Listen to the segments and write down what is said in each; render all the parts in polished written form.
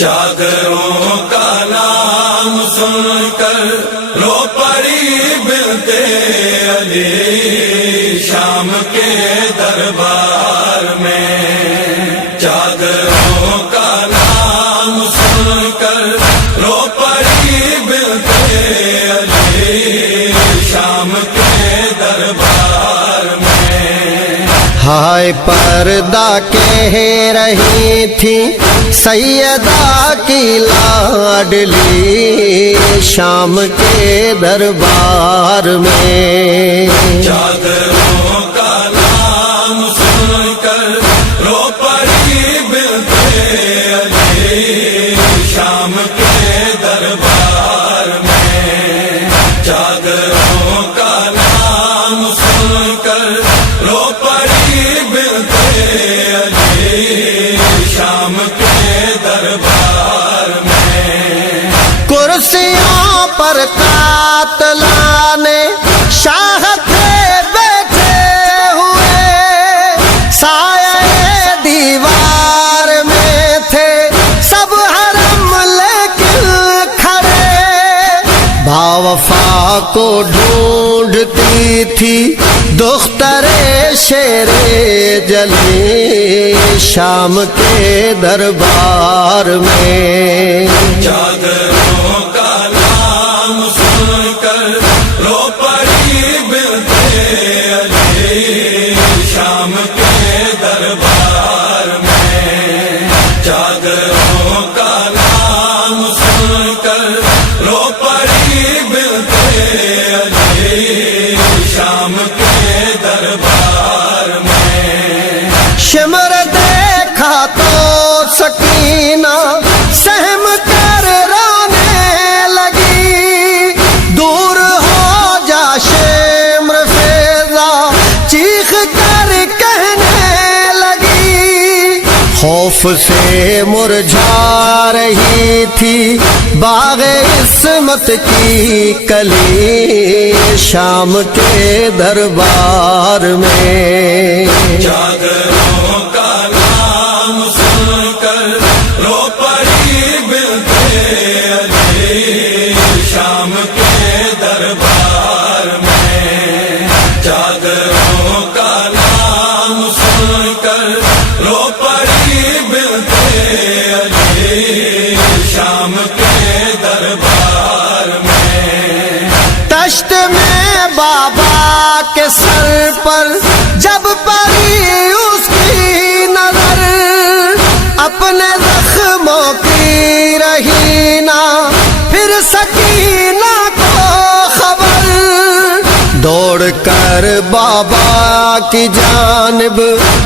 چادروں کا نام سن کر رو پڑی بنت علی شام کے دربار میں، چادروں کا نام سن کر رو پڑی بنت علی شام کے دربار میں۔ ہائے پردہ کہہ رہی تھی سیدہ کی لاڈلی شام کے دربار میں، چادروں کا نام سن کر رو پڑی بنت علی شام کے دربار میں، چادروں کا نام سن کر رو پڑی بنت علی شام کے دربار میں۔ کرسیوں پر قاتلان شاہ تھے بیٹھے ہوئے، سایہ دیوار میں تھے سب حرم لیکن کھڑے، باوفا کو ڈھونڈتی تھی دختر شیر جلی شام کے دربار میں، چادروں کا نام سن کر رو پڑی بنت علی شام کے دربار میں، چادروں کا نام سن کر رو پڑی بنت علی شام کے دربار میں۔ شمر دیکھا تو سکینہ سہم کر رونے لگی، دور ہو جا شمر فیضا چیخ کر کہنے لگی، خوف سے مرجھا رہی تھی باغ عصمت کی کلی شام کے دربار میں، چادروں کا نام سن کر رو پڑی بنت علی شام کے دربار میں، چادروں کا نام سن کر رو پڑی بنت علی شام کے دربار میں۔ دشت میں بابا کے سر پر جب پڑی اس کی نظر، اپنے زخموں کی رہی نہ پھر سکینہ کو خبر، دوڑ کر بابا کی جانب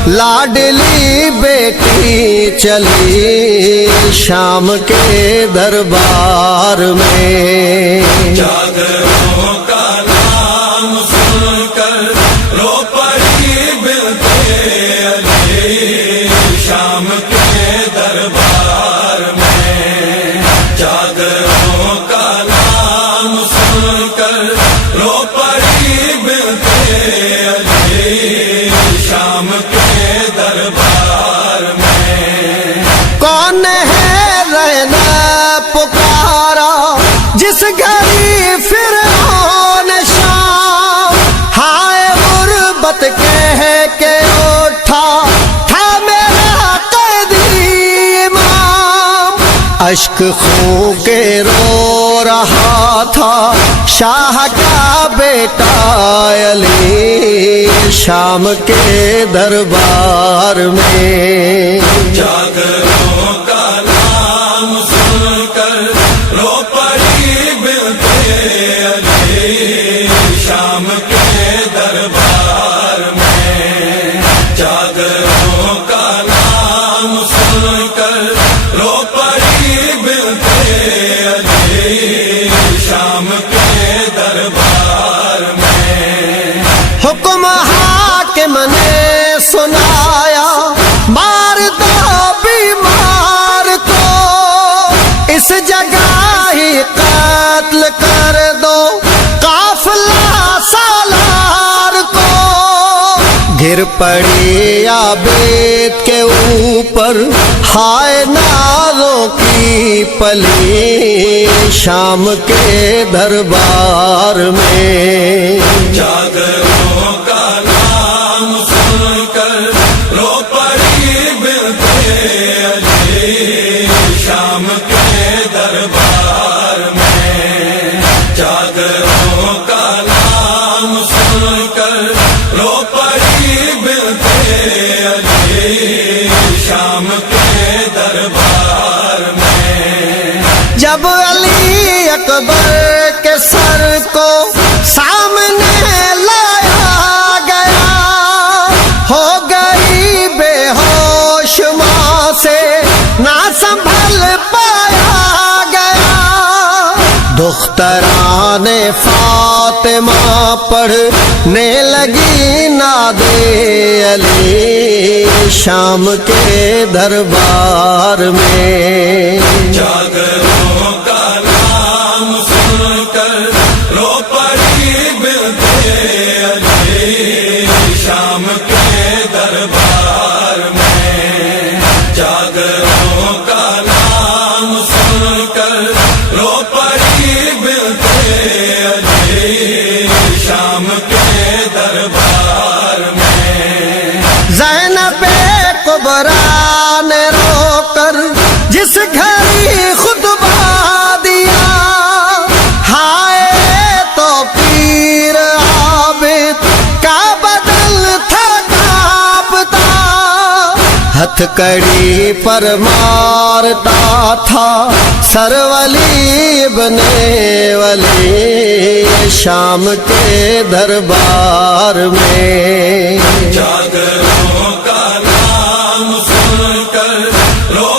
لاڈلی بیٹی چلی شام کے دربار میں، چادروں کا نام سن کر رو پڑی بنت علی شام کے دربار میں، چادروں کا نام سن کر رو پڑی بنت علی شام کے دربار میں۔ کون ہے رہنا پکارا جس گھڑی فرعون شام، ہائے غربت کہہ کے اٹھا تھا میرا قیدی امام، اشک خون کے رو رہا تھا شاہ کا بیٹا علی شام کے دربار میں، چادروں کا نام سن کر رو پڑی بنت علی شام کے دربار میں، چادروں کا نام سن کر رو پڑی بنت علی شام کے دربار میں۔ حکم حاکم نے سنایا مار دو بیمار کو، اس جگہ ہی قتل کر دو قافلہ سالار کو، گر پڑی عابد کے اوپر ہائے نازوں کی پلی شام کے دربار میں، جاگروں کا نام سن کر رو پڑی بنتے علی شام کے دربار میں، جاگروں کا نام سن کر رو پڑی بنتے علی شام کے دربار میں۔ جب علی اکبر کے سر کو سامنے لایا گیا، ہو گئی بے ہوش ماں سے نہ سنبھل پایا گیا، دختران فاطمہ پڑھنے لگی ناد علی شام کے دربار میں، جاگروں کا نام سن کر رو پڑی بنتے علی شام کے دربار میں، جاگروں کا نام سن کر رو پڑی بنتے علی شام کے دربار میں۔ زینب کبریٰ نے رو کر جس گھڑی خطبہ دیا، ہائے تو پیر عابد کا بدن تھا کانپتا، ہتھ کڑی پر مارتا تھا سر ولی ابن ولی شام کے دربار میں، جاگروں کا نام سن کر رو